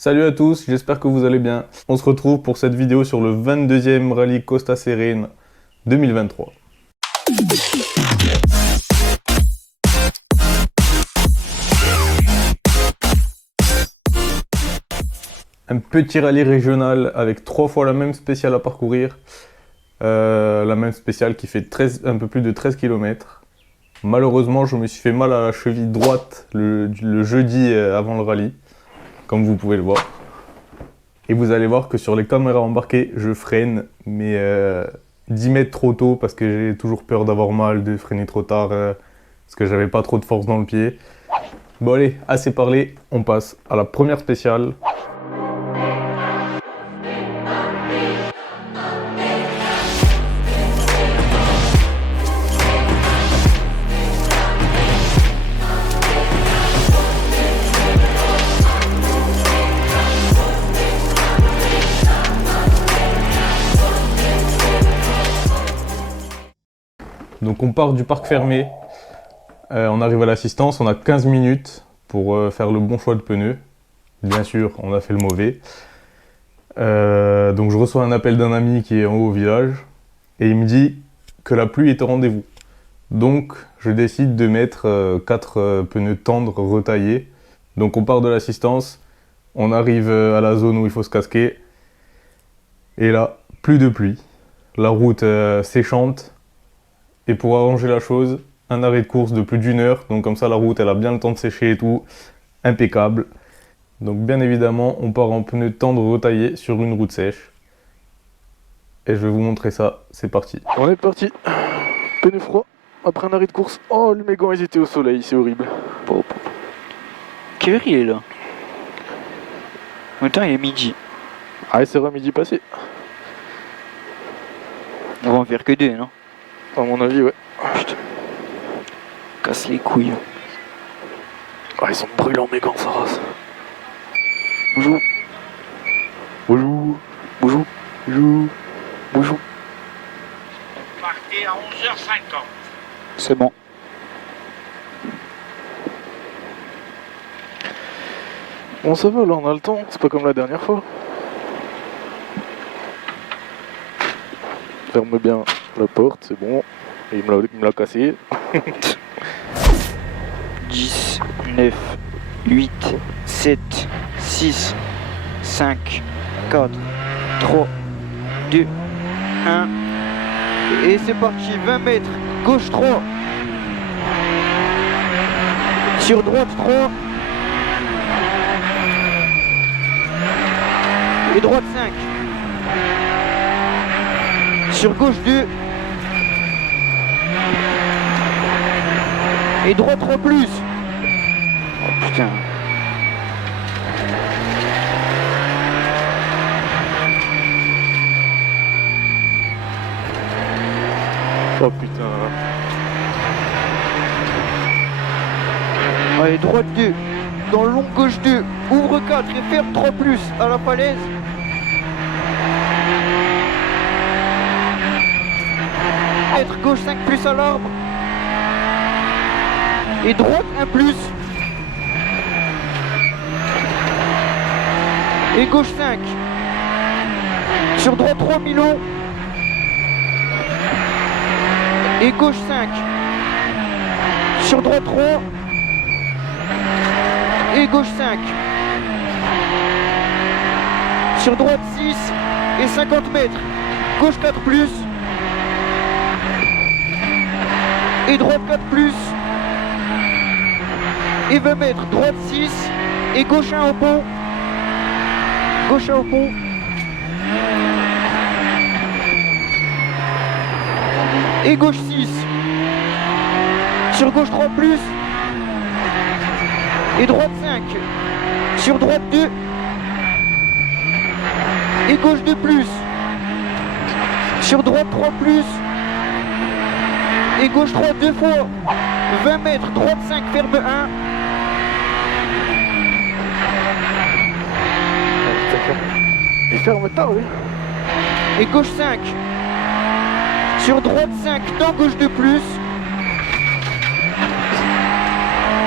Salut à tous, j'espère que vous allez bien. On se retrouve pour cette vidéo sur le 22e rallye Costa Serene 2023. Un petit rallye régional avec 3 fois la même spéciale à parcourir. La même spéciale qui fait un peu plus de 13 km. Malheureusement, je me suis fait mal à la cheville droite le jeudi avant le rallye, comme vous pouvez le voir. Et vous allez voir que sur les caméras embarquées, je freine, mais 10 mètres trop tôt parce que j'ai toujours peur d'avoir mal, de freiner trop tard, parce que j'avais pas trop de force dans le pied. Bon allez, assez parlé, on passe à la première spéciale. Donc on part du parc fermé, on arrive à l'assistance, on a 15 minutes pour faire le bon choix de pneus. Bien sûr, on a fait le mauvais. Donc je reçois un appel d'un ami qui est en haut au village et il me dit que la pluie est au rendez-vous. Donc je décide de mettre 4 pneus tendres retaillés. Donc on part de l'assistance, on arrive à la zone où il faut se casquer et là, plus de pluie. La route séchante. Et pour arranger la chose, un arrêt de course de plus d'1 heure, donc comme ça la route elle a bien le temps de sécher et tout, impeccable. Donc bien évidemment, on part en pneus tendres retaillés sur une route sèche. Et je vais vous montrer ça, c'est parti. On est parti, pneus froids, après un arrêt de course. Oh, mes gants ils étaient au soleil, c'est horrible. Quelle heure il est là? En même temps il est midi. Ah, c'est vrai, midi passé. On va en faire que 2, non? À mon avis, ouais. Putain. Casse les couilles. Ah, ils sont brûlants mes gants, ça rase. Bonjour. Bonjour. Bonjour. Bonjour. Bonjour. Partez à 11h50. C'est bon. Bon, ça va, là, on a le temps. C'est pas comme la dernière fois. Ferme bien la porte, c'est bon. Et il me l'a cassé. 10, 9, 8, 7, 6, 5, 4, 3, 2, 1. Et c'est parti, 20 mètres. Gauche 3. Sur droite 3. Et droite 5. Sur gauche 2. Et droite 3 plus. Oh putain. Oh putain. Allez, droite 2. Dans le long gauche 2. Ouvre 4 et ferme 3 plus à la falaise. Être gauche 5 plus à l'arbre. Et droite 1 plus. Et gauche 5. Sur droite 3 Milon. Et gauche 5. Sur droite 3. Et gauche 5. Sur droite 6. Et 50 mètres. Gauche 4 plus. Et droite 4 plus. Et 20 mètres, droite 6. Et gauche 1 au pont. Gauche 1 au pont. Et gauche 6. Sur gauche 3 plus. Et droite 5. Sur droite 2. Et gauche 2 plus. Sur droite 3 plus. Et gauche 3 2 fois. 20 mètres, droite 5, ferme 1. Il ferme tard, oui. Et gauche 5. Sur droite 5, dans gauche 2 plus.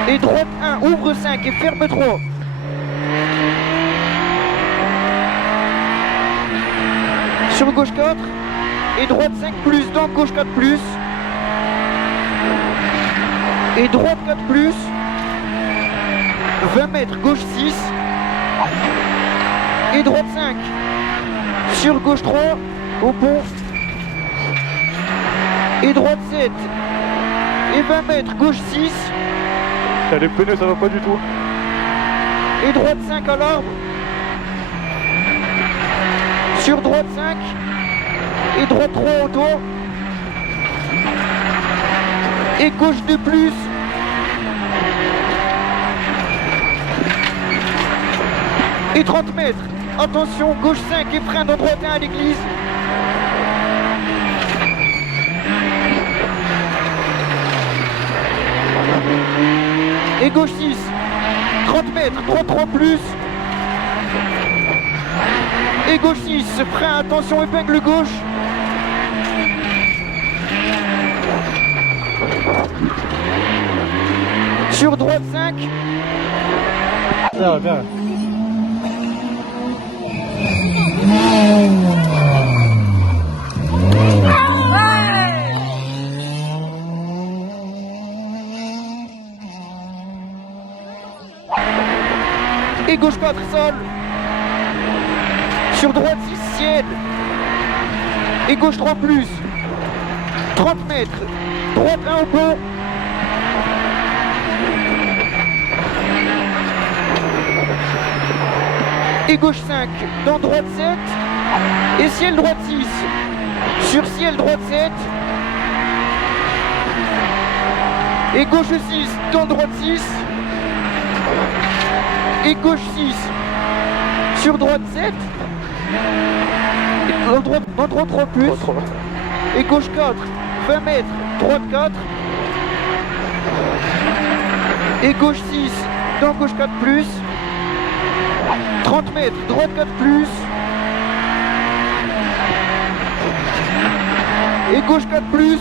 Et droite 1, ouvre 5 et ferme 3. Sur gauche 4. Et droite 5 plus, dans gauche 4 plus. Et droite 4 plus. 20 mètres, gauche 6. Et droite 5. Sur gauche 3, au pont. Et droite 7. Et 20 mètres, gauche 6. Les pneus, ça va pas du tout. Et droite 5 à l'arbre. Sur droite 5. Et droite 3 au toit. Et gauche 2 plus. Et 30 mètres. Attention, gauche 5 et frein dans droite 1 à l'église. Et gauche 6. 30 mètres, droite 3 plus. Et gauche 6, frein, attention, épingle gauche. Sur droite 5. Et gauche 4 sol. Sur droite 6 ciel. Et gauche 3 plus. 30 mètres. Droite 1 au pont. Et gauche 5. Dans droite 7. Et ciel droite 6. Sur ciel droite 7. Et gauche 6. Dans droite 6. Et gauche 6. Sur droite 7. Et dans droite 3 plus. Et gauche 4. 20 mètres. Droite 4. Et gauche 6. Dans gauche 4 plus. 30 mètres. Droite 4 plus. Et gauche 4 plus.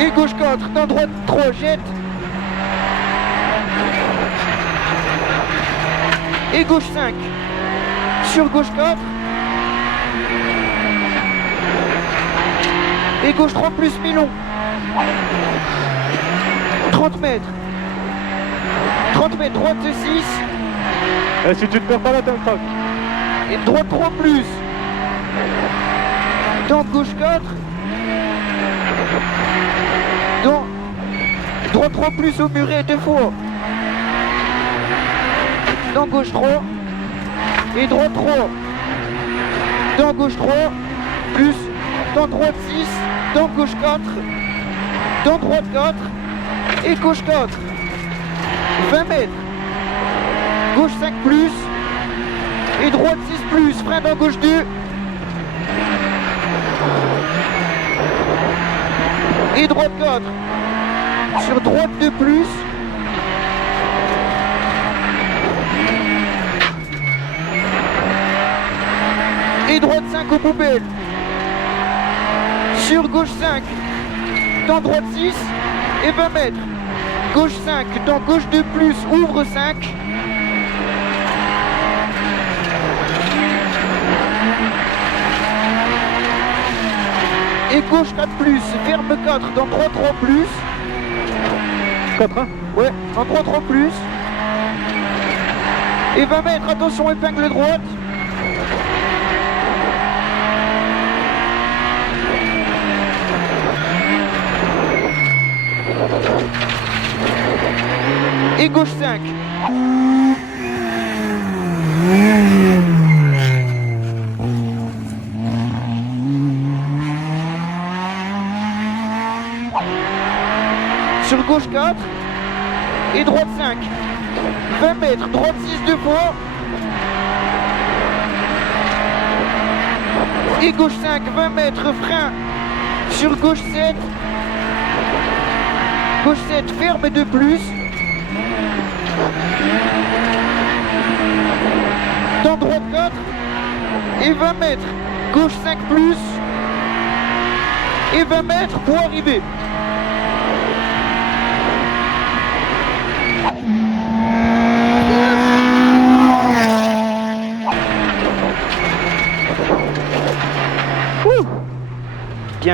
Et gauche 4. Dans droite 3 jette. Et gauche 5. Sur gauche 4. Et gauche 3 plus Milon. 30 mètres. 30 mètres, droite 6. Et si tu te perds pas là, t'es un crack. Et droite 3 plus. Dans gauche 4. Dans droite 3 plus au muret 2 fois. Dans gauche 3. Et droite 3. Dans gauche 3. Plus. Dans droite 6. Dans gauche 4. Dans droite 4. Et gauche 4. 20 mètres. Gauche 5 plus. Et droite 6 plus. Frein dans gauche 2. Et droite 4. Sur droite 2 plus. Et droite 5 aux poubelles. Sur gauche 5. Dans droite 6. Et 20 mètres. Gauche 5. Dans gauche 2 plus. Ouvre 5. Et gauche 4 plus. Ferme 4. Dans droite 3 plus. 4, hein? Ouais. En droite 3 plus. Et 20 mètres. Attention, épingle droite. Et gauche 5. Sur gauche 4. Et droite 5. 20 mètres. Droite 6 2 fois. Et gauche 5. 20 mètres. Frein. Sur gauche 7. Gauche 7. Ferme 2 plus. Dans droite 4. Et 20 mètres. Gauche 5 plus. Et 20 mètres pour arriver.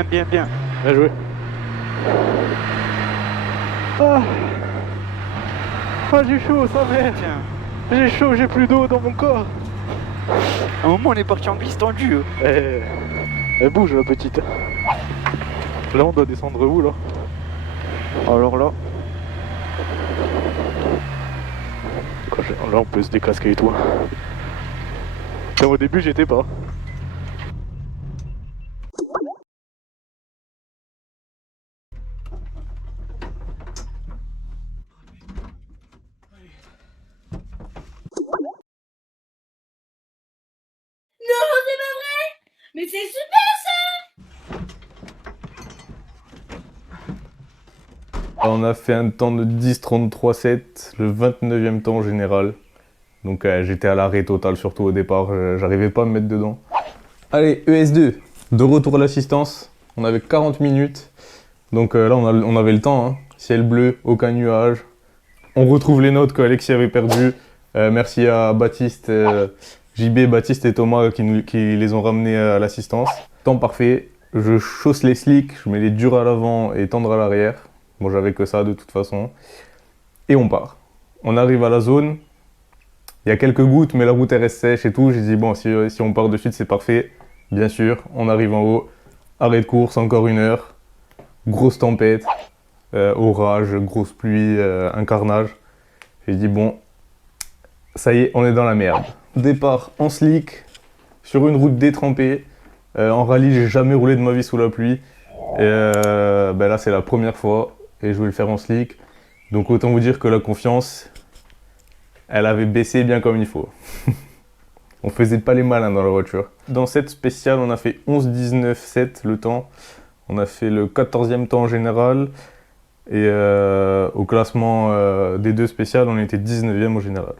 Bien, bien, bien. Bien joué. Ah, ah j'ai chaud, sa mère. Tiens. J'ai chaud, j'ai plus d'eau dans mon corps. À un moment, on est parti en glisse tendue. Elle bouge la petite. Là on doit descendre où là? Alors là, Là on peut se décasquer et tout. Tiens, au début j'étais pas. Non, c'est pas vrai! Mais c'est super! On a fait un temps de 10,33,7, le 29e temps en général. Donc j'étais à l'arrêt total, surtout au départ, j'arrivais pas à me mettre dedans. Allez, ES2, de retour à l'assistance, on avait 40 minutes. Donc là on avait le temps, hein. Ciel bleu, aucun nuage. On retrouve les notes qu'Alexis avait perdues. Merci à Baptiste, JB, Baptiste et Thomas qui les ont ramenés à l'assistance. Temps parfait, je chausse les slicks, je mets les durs à l'avant et tendres à l'arrière. Bon, j'avais que ça de toute façon. Et on part. On arrive à la zone. Il y a quelques gouttes, mais la route elle reste sèche et tout. J'ai dit, bon, si on part de suite, c'est parfait. Bien sûr, on arrive en haut. Arrêt de course, encore 1 heure. Grosse tempête. Orage, grosse pluie, un carnage. J'ai dit, bon, ça y est, on est dans la merde. Départ en slick, sur une route détrempée. En rallye, j'ai jamais roulé de ma vie sous la pluie. Et ben là, c'est la première fois. Et je vais le faire en slick. Donc autant vous dire que la confiance, elle avait baissé bien comme il faut. On faisait pas les malins dans la voiture. Dans cette spéciale, on a fait 11,19,7 le temps. On a fait le 14e temps en général. Et au classement des 2 spéciales, on était 19e au général.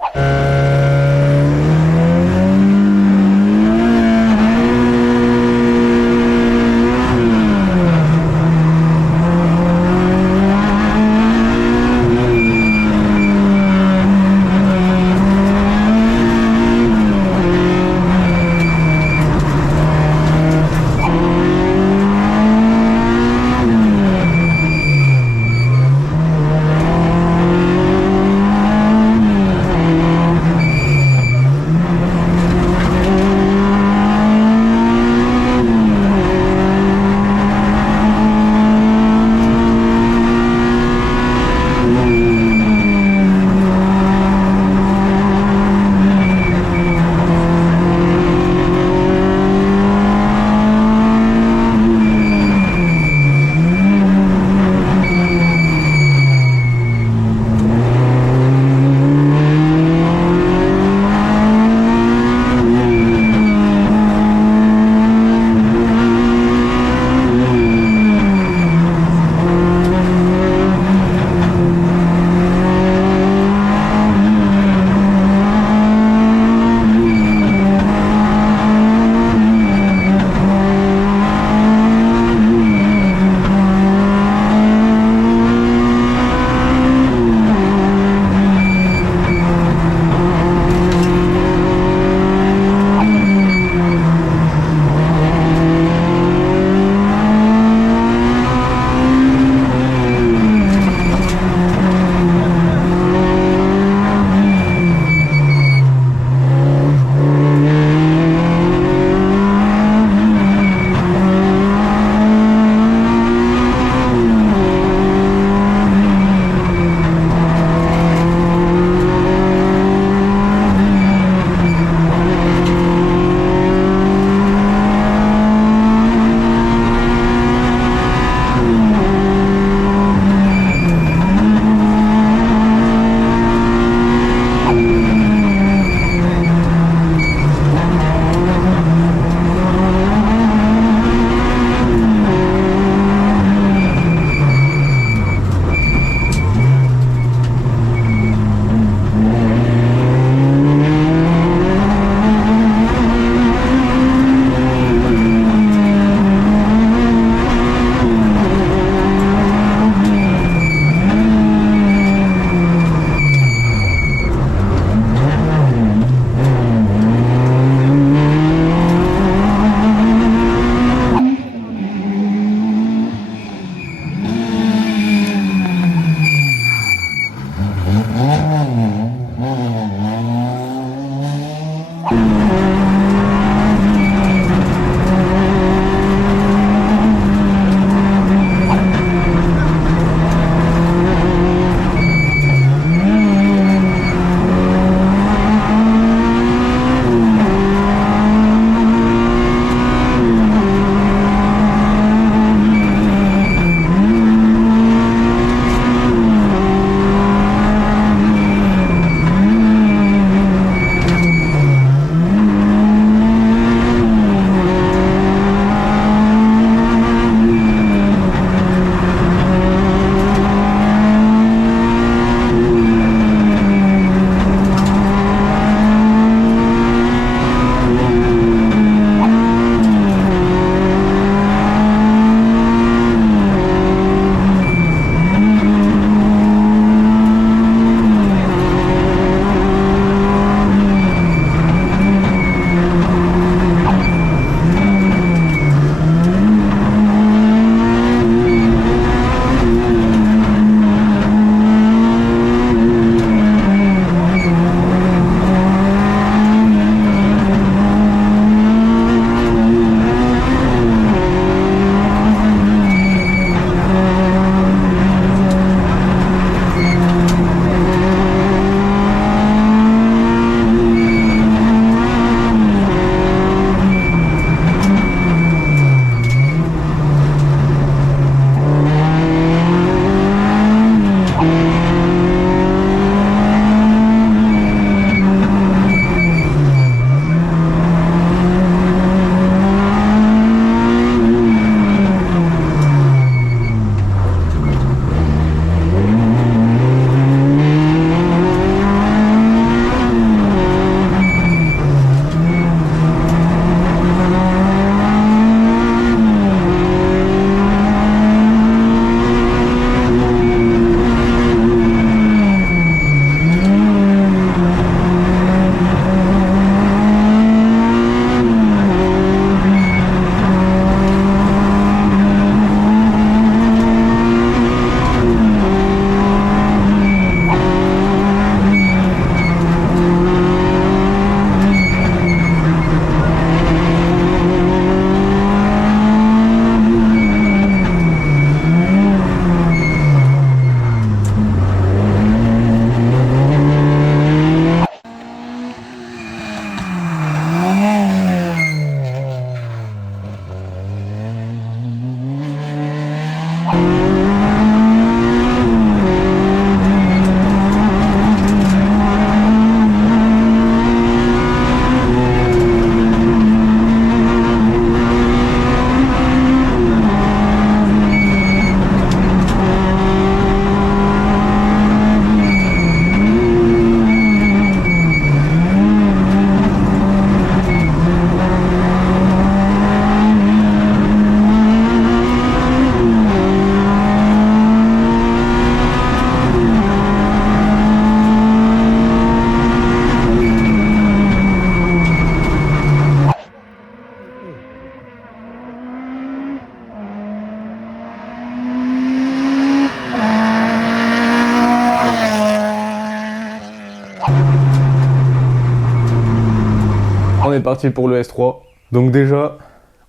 On est parti pour le S3. Donc déjà,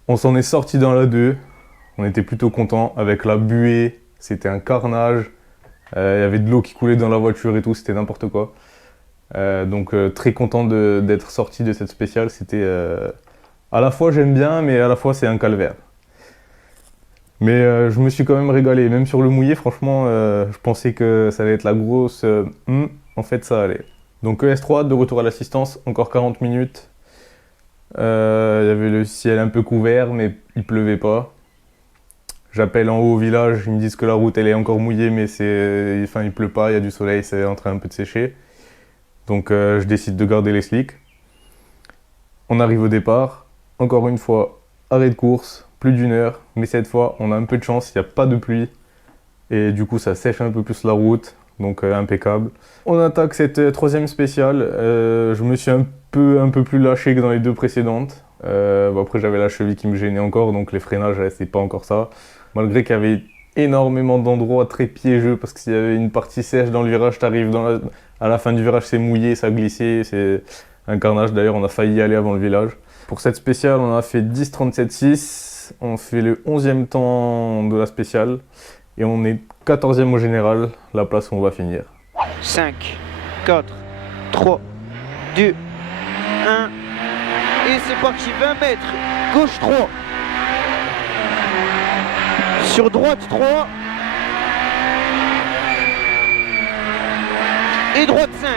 on s'en est sorti dans la 2. On était plutôt content avec la buée. C'était un carnage. Il y avait de l'eau qui coulait dans la voiture et tout. C'était n'importe quoi. Donc très content d'être sorti de cette spéciale. C'était à la fois j'aime bien, mais à la fois c'est un calvaire. Mais je me suis quand même régalé. Même sur le mouillé, franchement, je pensais que ça allait être la grosse. En fait, ça allait. Donc ES3, de retour à l'assistance, encore 40 minutes. Il y avait le ciel un peu couvert, mais il pleuvait pas. J'appelle en haut au village, ils me disent que la route elle est encore mouillée, mais il pleut pas, il y a du soleil, c'est en train un peu de sécher. Donc je décide de garder les slicks. On arrive au départ, encore une fois, arrêt de course, plus d'1 heure, mais cette fois on a un peu de chance, il n'y a pas de pluie. Et du coup ça sèche un peu plus la route, donc impeccable. On attaque cette troisième spéciale, je me suis un peu plus lâché que dans les deux précédentes. Après j'avais la cheville qui me gênait encore, donc les freinages c'est pas encore ça. Malgré qu'il y avait énormément d'endroits très piégeux, parce qu'il y avait une partie sèche dans le virage, t'arrives à la fin du virage c'est mouillé, ça glissait, Un carnage, d'ailleurs, on a failli y aller avant le village. Pour cette spéciale, on a fait 10,37,6. On fait le 11e temps de la spéciale. Et on est 14e au général, la place où on va finir. 5, 4, 3, 2, 1. Et c'est parti, 20 mètres. Gauche 3. Sur droite 3. Et droite 5.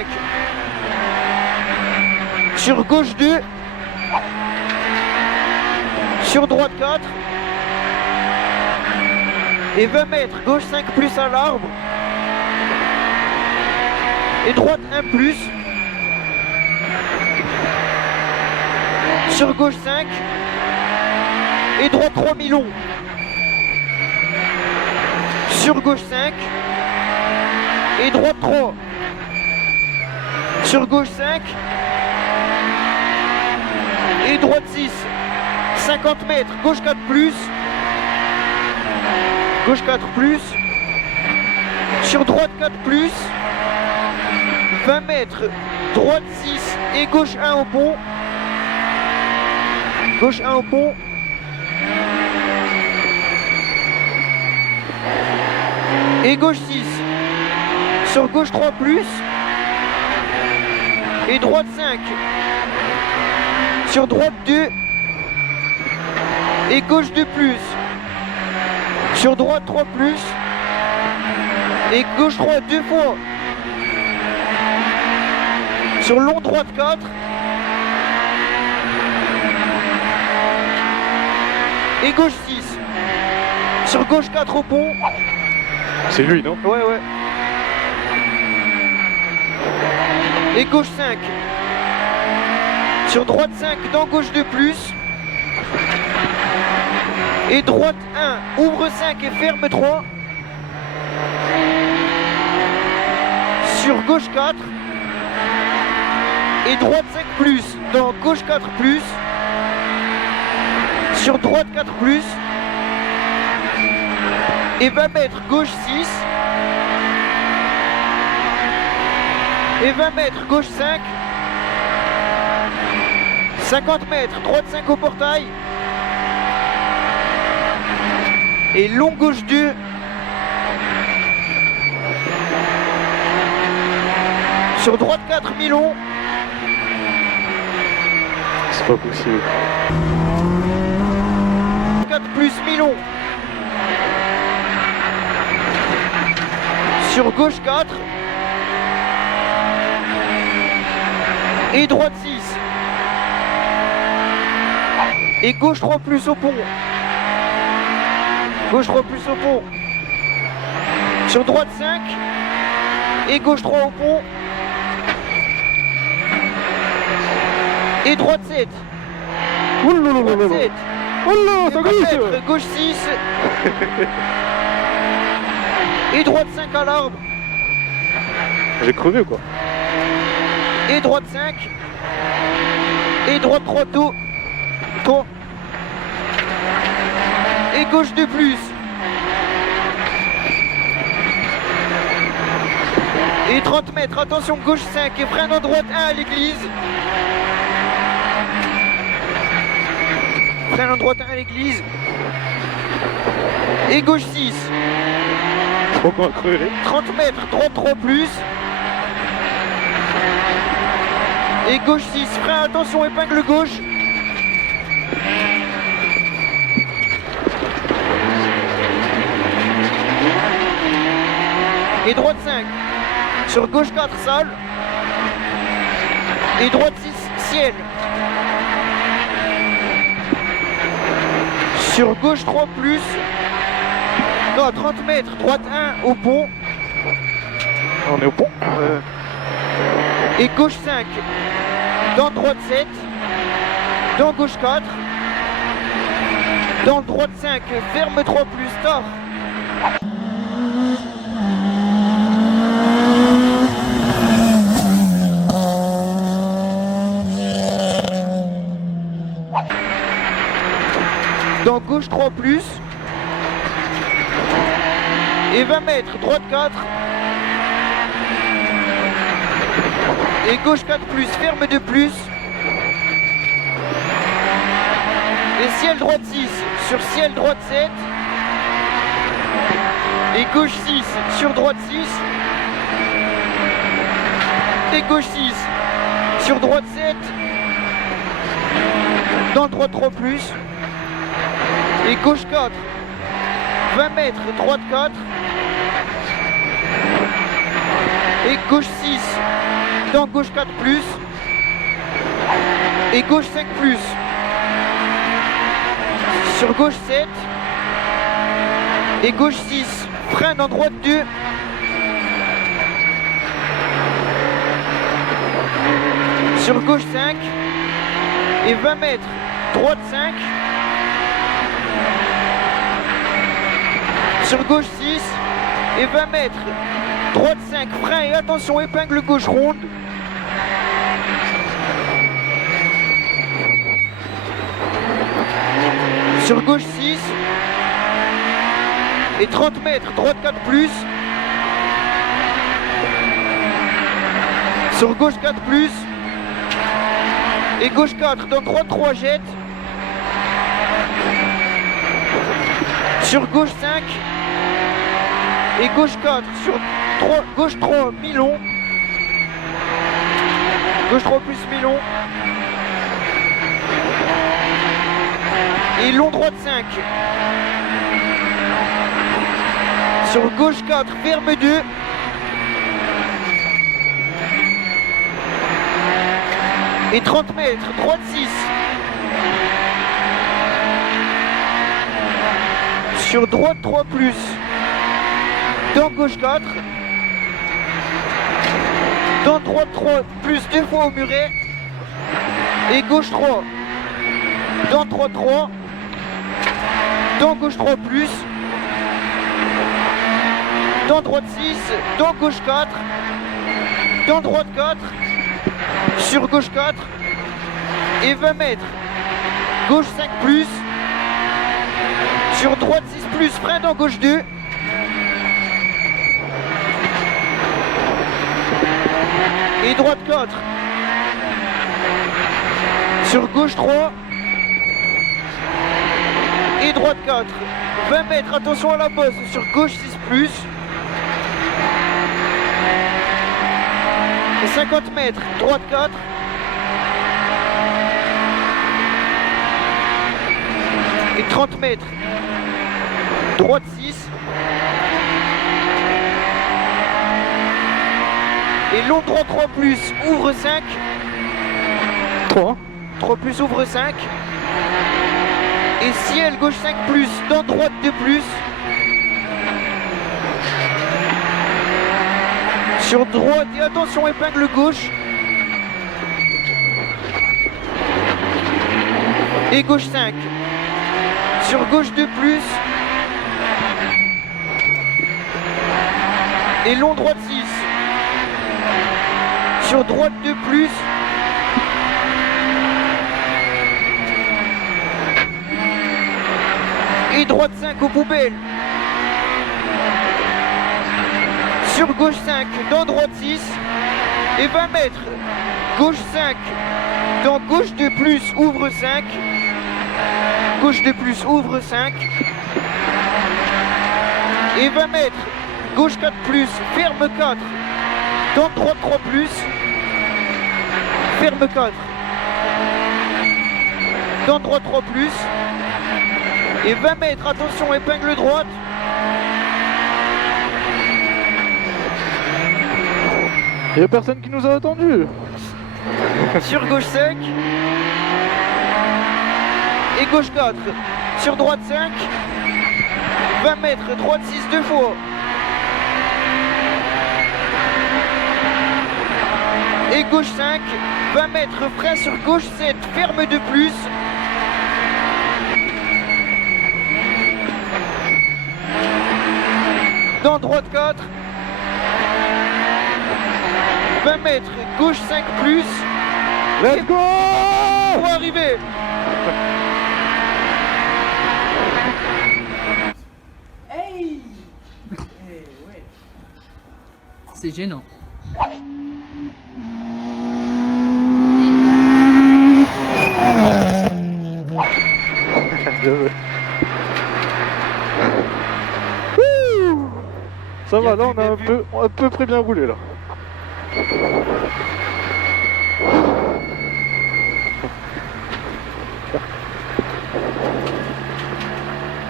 Sur gauche 2. Sur droite 4. Et 20 mètres, gauche 5 plus à l'arbre. Et droite 1 plus. Sur gauche 5. Et droite 3 milons. Sur gauche 5. Et droite 3. Sur gauche 5. Et droite 6. 50 mètres, gauche 4 plus. Gauche 4 plus. Sur droite 4 plus. 20 mètres, droite 6 et gauche 1 au pont. Gauche 1 au pont. Et gauche 6. Sur gauche 3 plus. Et droite 5. Sur droite 2. Et gauche 2 plus. Sur droite 3 plus. Et gauche 3 2 fois. Sur long droite 4. Et gauche 6. Sur gauche 4 au pont. C'est lui, non? Ouais, ouais. Et gauche 5. Sur droite 5 dans gauche 2 plus. Et droite 1, ouvre 5 et ferme 3. Sur gauche 4. Et droite 5 plus, dans gauche 4 plus. Sur droite 4 plus. Et 20 mètres, gauche 6. Et 20 mètres, gauche 5. 50 mètres, droite 5 au portail. Et long gauche 2. Sur droite 4 milons. C'est pas possible. 4 plus milons. Sur gauche 4. Et droite 6. Et gauche 3 plus au pont. Gauche 3 plus au pont. Sur droite 5. Et gauche 3 au pont. Et droite 7. Droite 7. Oh là, ça glisse! Gauche 6. Et droite 5 à l'arbre. J'ai crevé quoi. Et droite 5. Et droite 3 tôt. 3. Et gauche 2 plus. Et 30 mètres, attention, gauche 5 et freine en droite 1 à l'église. Freine en droite 1 à l'église. Et gauche 6. Faut qu'on va crever. 30 mètres, droite 3 plus. Et gauche 6, frein, attention, épingle gauche. Et droite 5. Sur gauche 4, sol. Et droite 6, ciel. Sur gauche 3 plus. Non, à 30 mètres, droite 1 au pont. On est au pont. Et gauche 5. Dans droite 7. Dans gauche 4. Dans droite 5. Ferme 3 plus, tard. Dans gauche 3 plus. Et 20 mètres, droite 4. Et gauche 4 plus, ferme de plus. Et ciel droite 6 sur ciel droite 7. Et gauche 6 sur droite 6. Et gauche 6 sur droite 7. Dans droite 3 plus. Et gauche 4. 20 mètres, droite 4. Et gauche 6. Dans gauche 4 plus. Et gauche 5 plus. Sur gauche 7. Et gauche 6. Frein dans droite 2. Sur gauche 5. Et 20 mètres. Droite 5. Sur gauche 6. Et 20 mètres. Droite 5. Frein et attention, épingle gauche ronde. Sur gauche 6. Et 30 mètres. Droite 4 plus. Sur gauche 4 plus. Et gauche 4 dans droite 3 jette. Sur gauche 5. Et gauche 4 sur 3, gauche 3 mi-long. Gauche 3 plus mi-long. Et long droite 5. Sur gauche 4, ferme 2. Et 30 mètres, droite 6. Sur droite 3 plus. Dans gauche 4. Dans droite 3 plus 2 fois au muret. Et gauche 3. Dans droite 3. Dans gauche 3 plus. Dans droite 6. Dans gauche 4. Dans droite 4. Sur gauche 4. Et 20 mètres. Gauche 5 plus. Sur droite 6 plus. Frein dans gauche 2. Et droite 4. Sur gauche 3. Et droite 4. 20 mètres, attention à la bosse. Sur gauche 6 plus. Et 50 mètres, droite 4. Et 30 mètres. Droite 6. Et long droit 3 plus, ouvre 5. 3. 3 plus, ouvre 5. Et ciel gauche 5 plus, dans droite 2 plus. Sur droite et attention épingle gauche. Et gauche 5. Sur gauche 2 plus. Et long droite 6. Sur droite 2 plus. Et droite 5 aux poubelles. Sur gauche 5, dans droite 6. Et 20 mètres. Gauche 5. Dans gauche 2 plus, ouvre 5. Gauche 2 plus, ouvre 5. Et 20 mètres. Gauche 4 plus, ferme 4. Dans droite 3 plus. Ferme 4. Dans droite 3 plus. Et 20 mètres, attention, épingle droite. Il n'y a personne qui nous a attendu. Sur gauche 5. Et gauche 4. Sur droite 5. 20 mètres, droite 6 deux fois. Et gauche 5. 20 mètres, frein sur gauche 7. Ferme de plus. Dans droite 4. 20 mètres, gauche 5 plus. Let's go! Pour arriver. Hey! Ouais. C'est gênant. Ça Y a va, là plus on a bien à peu près bien roulé là.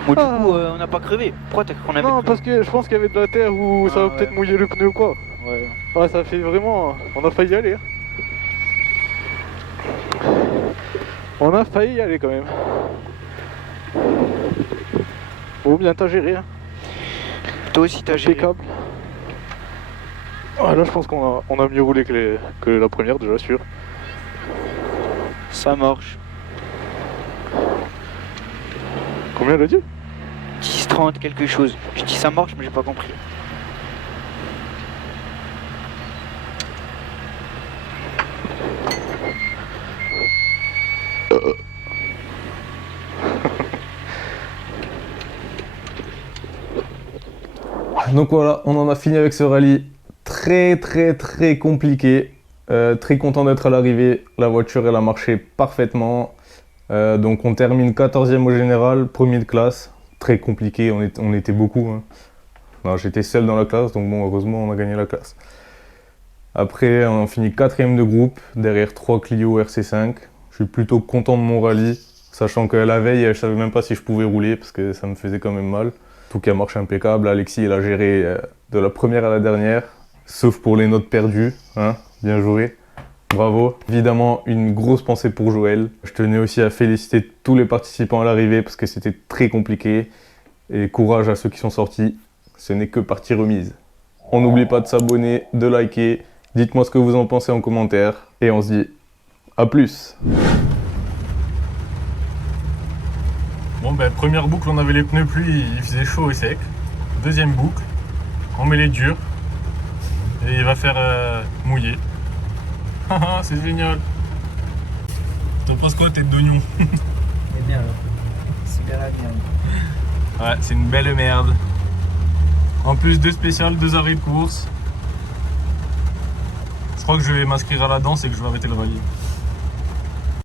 Bon, du Ah. coup, on n'a pas crevé. Pourquoi t'as cru qu'on avait Non, crevé? parce que je pense qu'il y avait de la terre où ça Ah, va ouais. peut-être mouiller le pneu ou quoi. Ouais. Ouais, ça fait vraiment... On a failli y aller. Hein. On a failli y aller quand même. Bon, bien t'as géré. Hein. Toi aussi, t'as géré. Impeccable. Ah, là, je pense qu'on a mieux roulé que la première, déjà sûr. Ça marche. Combien elle a dit? 10-30 quelque chose. Je dis ça marche, mais j'ai pas compris. Donc voilà, on en a fini avec ce rallye très compliqué. Très content d'être à l'arrivée. La voiture, elle a marché parfaitement. Donc on termine 14e au général, premier de classe. Très compliqué, on était beaucoup. Hein. Non, j'étais seul dans la classe, donc bon, heureusement, on a gagné la classe. Après, on finit 4e de groupe, derrière 3 Clio RC5. Je suis plutôt content de mon rallye, sachant que la veille, je savais même pas si je pouvais rouler, parce que ça me faisait quand même mal. Tout cas, marche impeccable. Alexis, il a géré de la première à la dernière, sauf pour les notes perdues. Hein. Bien joué. Bravo. Évidemment, une grosse pensée pour Joël. Je tenais aussi à féliciter tous les participants à l'arrivée, parce que c'était très compliqué. Et courage à ceux qui sont sortis. Ce n'est que partie remise. On n'oublie pas de s'abonner, de liker. Dites-moi ce que vous en pensez en commentaire. Et on se dit à plus. Bon ben, première boucle, on avait les pneus pluie, il faisait chaud et sec. Deuxième boucle, on met les durs. Et il va faire mouiller. C'est génial. T'en penses quoi, tête d'oignon? C'est bien là. Super bien. Ouais, c'est une belle merde. En plus, 2 spéciales, 2 arrêts de course. Je crois que je vais m'inscrire à la danse et que je vais arrêter le rallye.